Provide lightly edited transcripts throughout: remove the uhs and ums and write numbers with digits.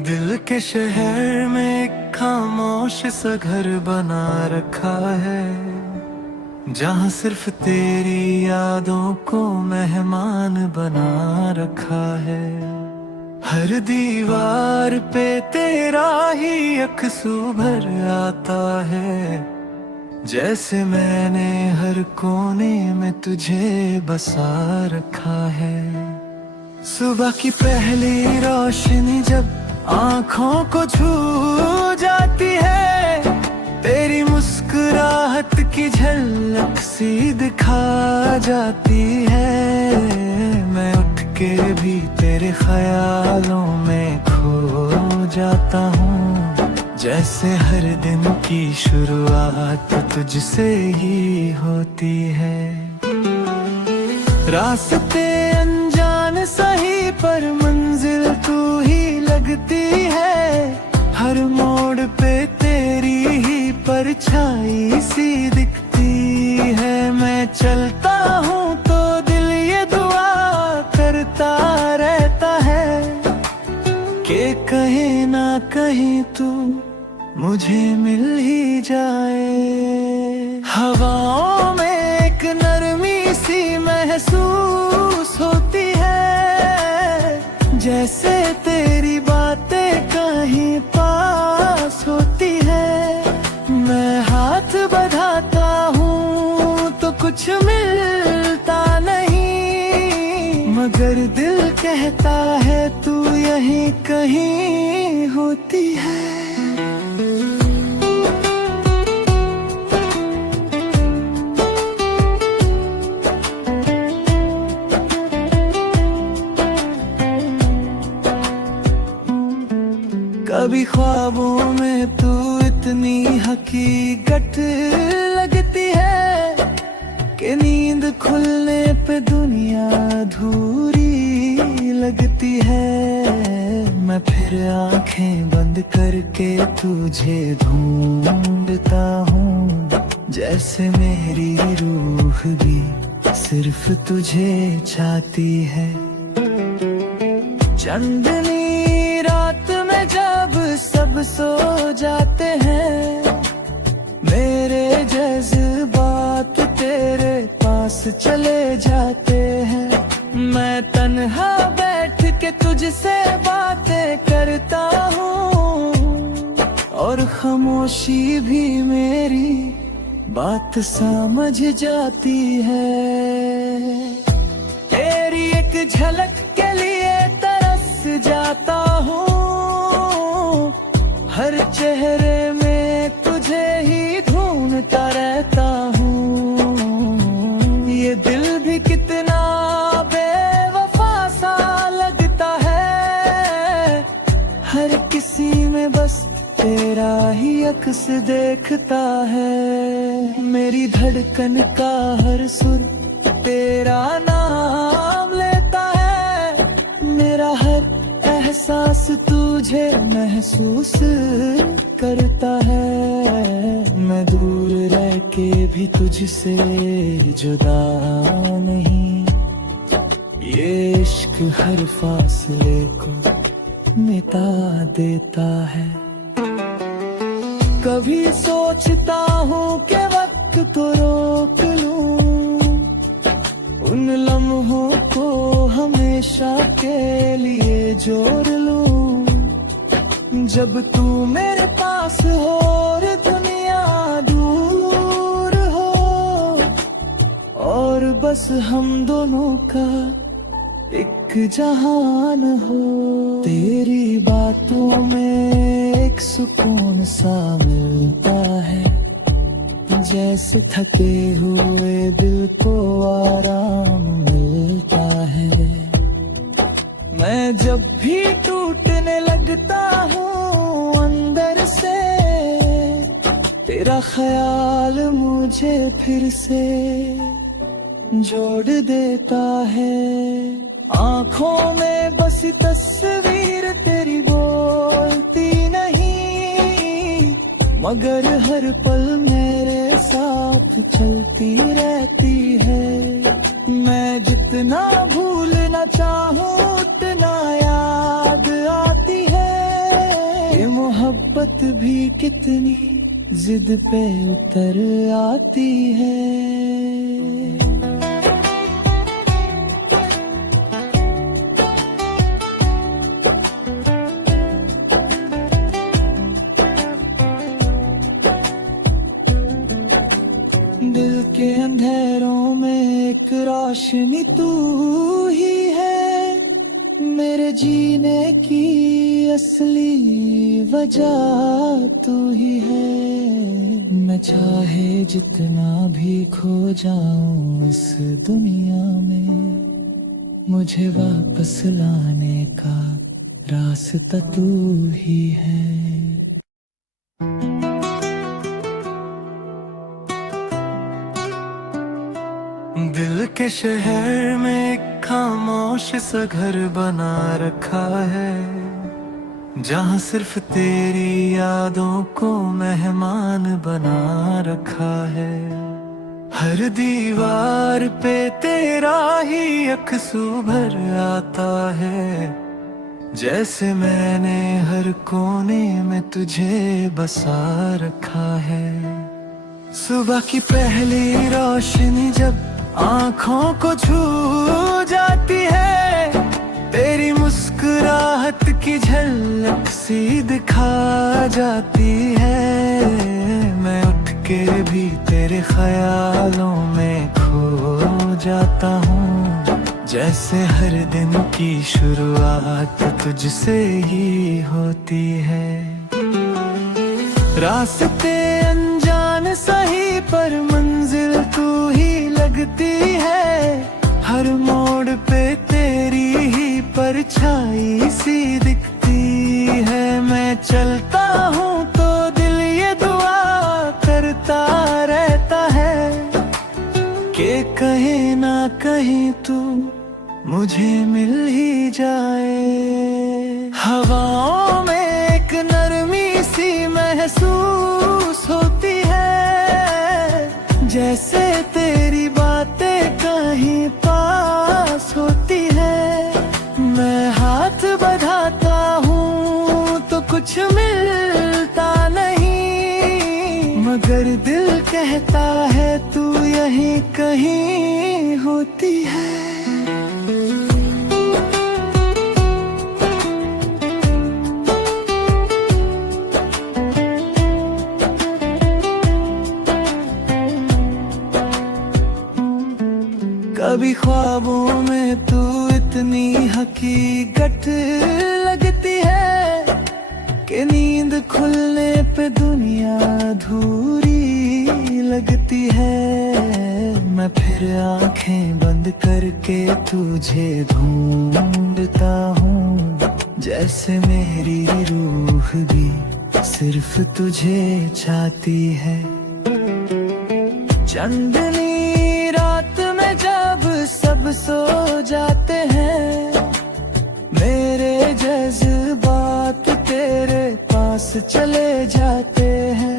दिल के शहर में एक खामोश सा घर बना रखा है, जहाँ सिर्फ तेरी यादों को मेहमान बना रखा है। हर दीवार पे तेरा ही अक्सू भर आता है, जैसे मैंने हर कोने में तुझे बसा रखा है। सुबह की पहली रोशनी जब आँखों को छू जाती है, तेरी मुस्कुराहट की झलक सी दिखा जाती है। मैं उठ के भी तेरे ख्यालों में खो जाता हूँ, जैसे हर दिन की शुरुआत तुझसे ही होती है। रास्ते अनजान सही पर मंजिल तू ही लगती है, हर मोड़ पे तेरी ही परछाई सी दिखती है। मैं चलता हूँ तो दिल ये दुआ करता रहता है कि कहीं ना कहीं तू मुझे मिल ही जाए। हवाओं में एक नरमी सी महसूस होती है, जैसे तेरी बातें कहीं पास होती है। मैं हाथ बढ़ाता हूँ तो कुछ मिलता नहीं, मगर दिल कहता है तू यहीं कहीं होती है। कभी ख्वाबों में तू इतनी हकीकत लगती है कि नींद खुलने पे दुनिया अधूरी लगती है। मैं फिर आंखें बंद करके तुझे ढूंढता हूँ, जैसे मेरी रूह भी सिर्फ तुझे चाहती है। चंदनी रात में जब सब सो जाते हैं, मेरे जज्बात तेरे पास चले जाते हैं। मैं तन्हा बैठ के तुझसे बातें करता हूँ, और खामोशी भी मेरी बात समझ जाती है। तेरी एक झलक के लिए तरस जाता हूँ, हर चेहरे में तुझे ही ढूंढता रहता हूँ। ये दिल भी कितना बेवफा सा लगता है, हर किसी में बस तेरा ही अक्स देखता है। मेरी धड़कन का हर सुर तेरा नाम लेता है, मेरा हर एहसास तुझे महसूस करता है। मैं दूर रह के भी तुझसे जुदा नहीं, ये इश्क हर फासले को मिटा देता है। कभी सोचता हूँ कि वक्त को रोक लूं, उन लम्हों को हमेशा के लिए जोड़ लूं, जब तू मेरे पास हो और दुनिया दूर हो, और बस हम दोनों का एक जहान हो। तेरी बातों में एक सुकून सा मिलता है, जैसे थके हुए दिल को आराम मिलता है। मैं जब भी टूटने लगता हूँ अंदर से, तेरा ख्याल मुझे फिर से जोड़ देता है। आँखों में बस तस्वीर तेरी बोलती नहीं, मगर हर पल मेरे साथ चलती रहती है। मैं जितना भूलना चाहूँ उतना याद आती है, बात भी कितनी जिद पे उतर आती है। दिल के अंधेरों में एक रोशनी तू ही है, मेरे जीने की असली वजह तू ही है। मैं चाहे जितना भी खो जाऊं इस दुनिया में, मुझे वापस लाने का रास्ता तू ही है। दिल के शहर में एक खामोश सा घर बना रखा है, जहाँ सिर्फ तेरी यादों को मेहमान बना रखा है। हर दीवार पे तेरा ही अक्सू भर आता है, जैसे मैंने हर कोने में तुझे बसा रखा है। सुबह की पहली रोशनी जब आँखों को छू जाती है, तेरी मुस्कुराहट की झलक सी दिखा जाती है। मैं उठ के भी तेरे ख्यालों में खो जाता हूँ, जैसे हर दिन की शुरुआत तुझसे ही होती है। रास्ते अनजान सही पर मंजिल तू ही लगती है, हर मोड़ पे तेरी ही परछाई सी दिखती है। मैं चलता हूँ तो दिल ये दुआ करता रहता है कि कहीं ना कहीं तू मुझे मिल ही जाए। हवाओं में एक नरमी सी महसूस होती है, जैसे तेरी बातें कहीं पास होती है। मैं हाथ बढ़ाता हूँ तो कुछ मिलता नहीं, मगर दिल कहता है तू यहीं कहीं होती है। कभी ख्वाबों में तू इतनी हकीकत लगती है कि नींद खुलने पे दुनिया अधूरी लगती है। मैं फिर आंखें बंद करके तुझे ढूंढता हूँ, जैसे मेरी रूह भी सिर्फ तुझे चाहती है। चांदनी रात में जब सब सो जाते हैं, मेरे जज्बात तेरे पास चले जाते हैं।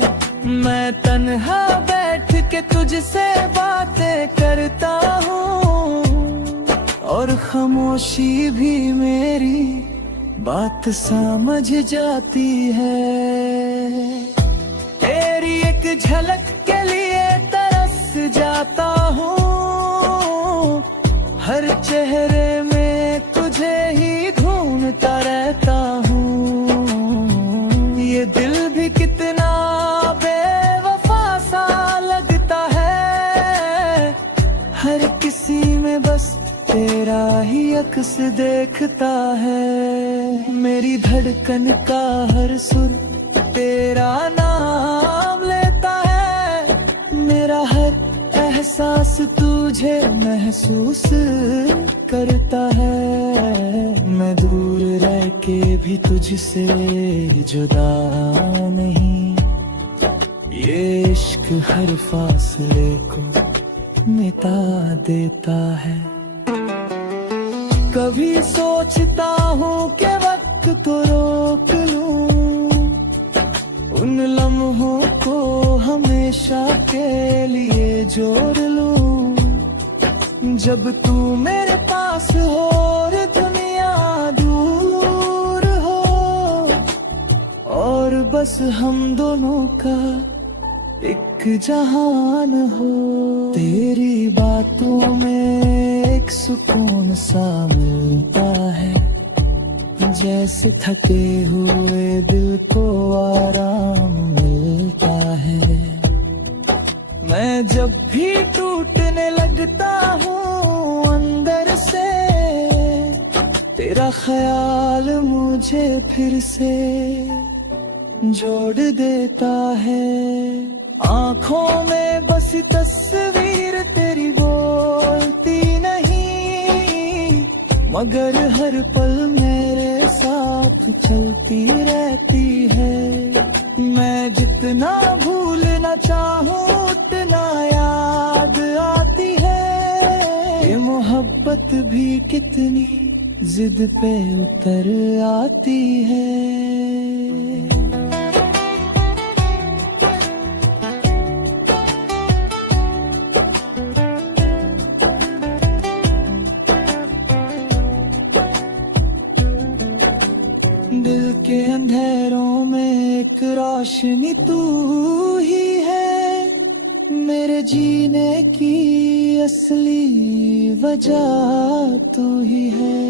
मैं तन्हा बैठ के तुझसे बातें करता हूँ, और खामोशी भी मेरी बात समझ जाती है। तेरी एक झलक के लिए तरस जाता हूँ, हर चेहरे में तुझे ही ढूंढता रहता हूँ। ये दिल भी कितना बेवफा सा लगता है, हर किसी में बस तेरा ही अक्स देखता है। मेरी धड़कन का हर सुर तेरा नाम लेता है, मेरा हर एहसास तुझे महसूस करता है। मैं दूर रह के भी तुझसे जुदा नहीं, ये इश्क हर फासले को मिटा देता है। कभी सोचता हूँ कि वक्त को रोक लूं, उन लम्हों को हमेशा के लिए जोड़ लूं, जब तू मेरे पास हो और दुनिया दूर हो, और बस हम दोनों का एक जहान हो। तेरी बातों में एक सुकून सा मिलता है, जैसे थके हुए दिल को आराम मिलता है। मैं जब भी टूटने लगता हूँ अंदर से, तेरा ख्याल मुझे फिर से जोड़ देता है। आँखों में बस तस्वीर तेरी बोलती नहीं, मगर हर पल मेरे साथ चलती रहती है। मैं जितना भूलना चाहूँ उतना याद आती है। ये मोहब्बत भी कितनी जिद पे उतर आती है। दिल के अंधेरों में एक रोशनी तू ही है, मेरे जीने की असली वजह तू ही है।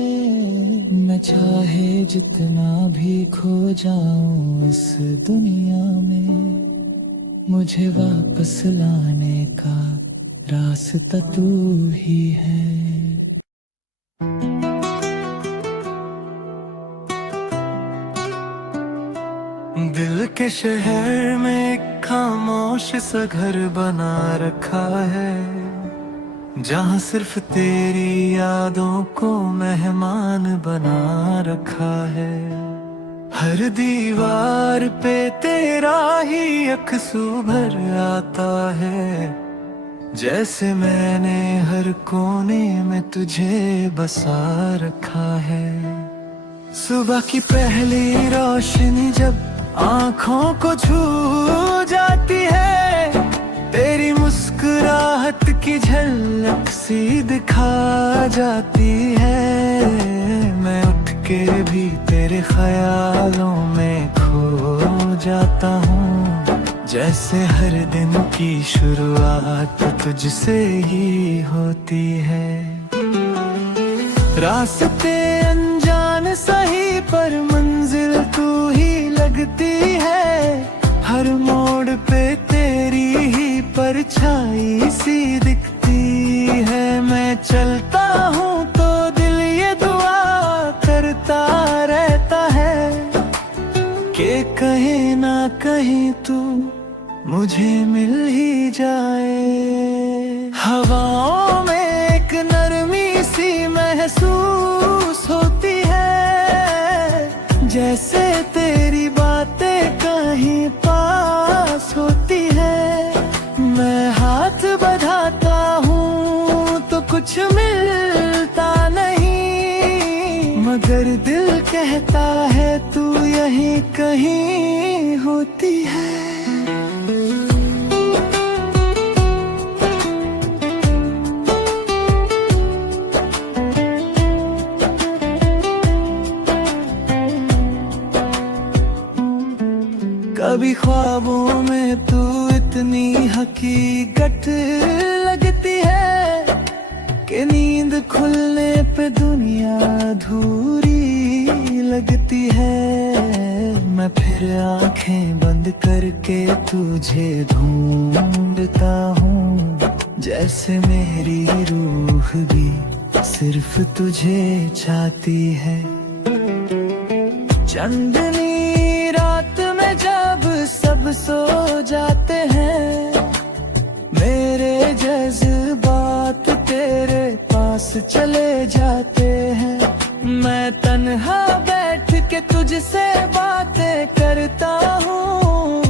न चाहे जितना भी खो जाऊं इस दुनिया में, मुझे वापस लाने का रास्ता तू ही है। दिल के शहर में एक खामोश सा घर बना रखा है, जहाँ सिर्फ तेरी यादों को मेहमान बना रखा है। हर दीवार पे तेरा ही अक्सू भर आता है, जैसे मैंने हर कोने में तुझे बसा रखा है। सुबह की पहली रोशनी जब आँखों को छू जाती है, तेरी मुस्कुराहट की झलक सी दिखा जाती है। मैं उठ के भी तेरे ख्यालों में खो जाता हूँ, जैसे हर दिन की शुरुआत तुझसे ही होती है। रास्ते अनजान सही पर मंजिल तू ही लगती है, हर मोड़ पे तेरी ही परछाई सी दिखती है। मैं चलता हूँ तो दिल ये दुआ करता रहता है, कि कहीं ना कहीं तू मुझे मिल ही जाए। हवाओं में एक नरमी सी महसूस होती है, जैसे तेरी बातें कहीं पास होती है। मैं हाथ बढ़ाता हूँ तो कुछ मिलता नहीं, मगर दिल कहता है तू यहीं कहीं होती है। कभी ख्वाबों में तू इतनी हकीकत लगती है, कि नींद खुलने पे दुनिया अधूरी लगती है। मैं फिर आंखें बंद करके तुझे ढूंढता हूँ, जैसे मेरी रूह भी सिर्फ तुझे चाहती है। चांदनी रात में जब सब सो जाते हैं, मेरे जज्बात तेरे पास चले जाते हैं। मैं तन्हा बैठ के तुझसे बातें करता हूँ,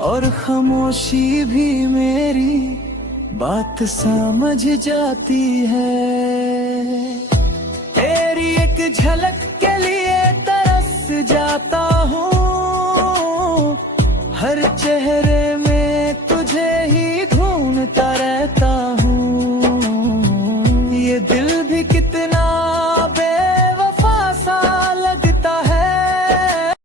और खामोशी भी मेरी बात समझ जाती है। तेरी एक झलक के लिए तरस जाता हूँ, हर चेहरे में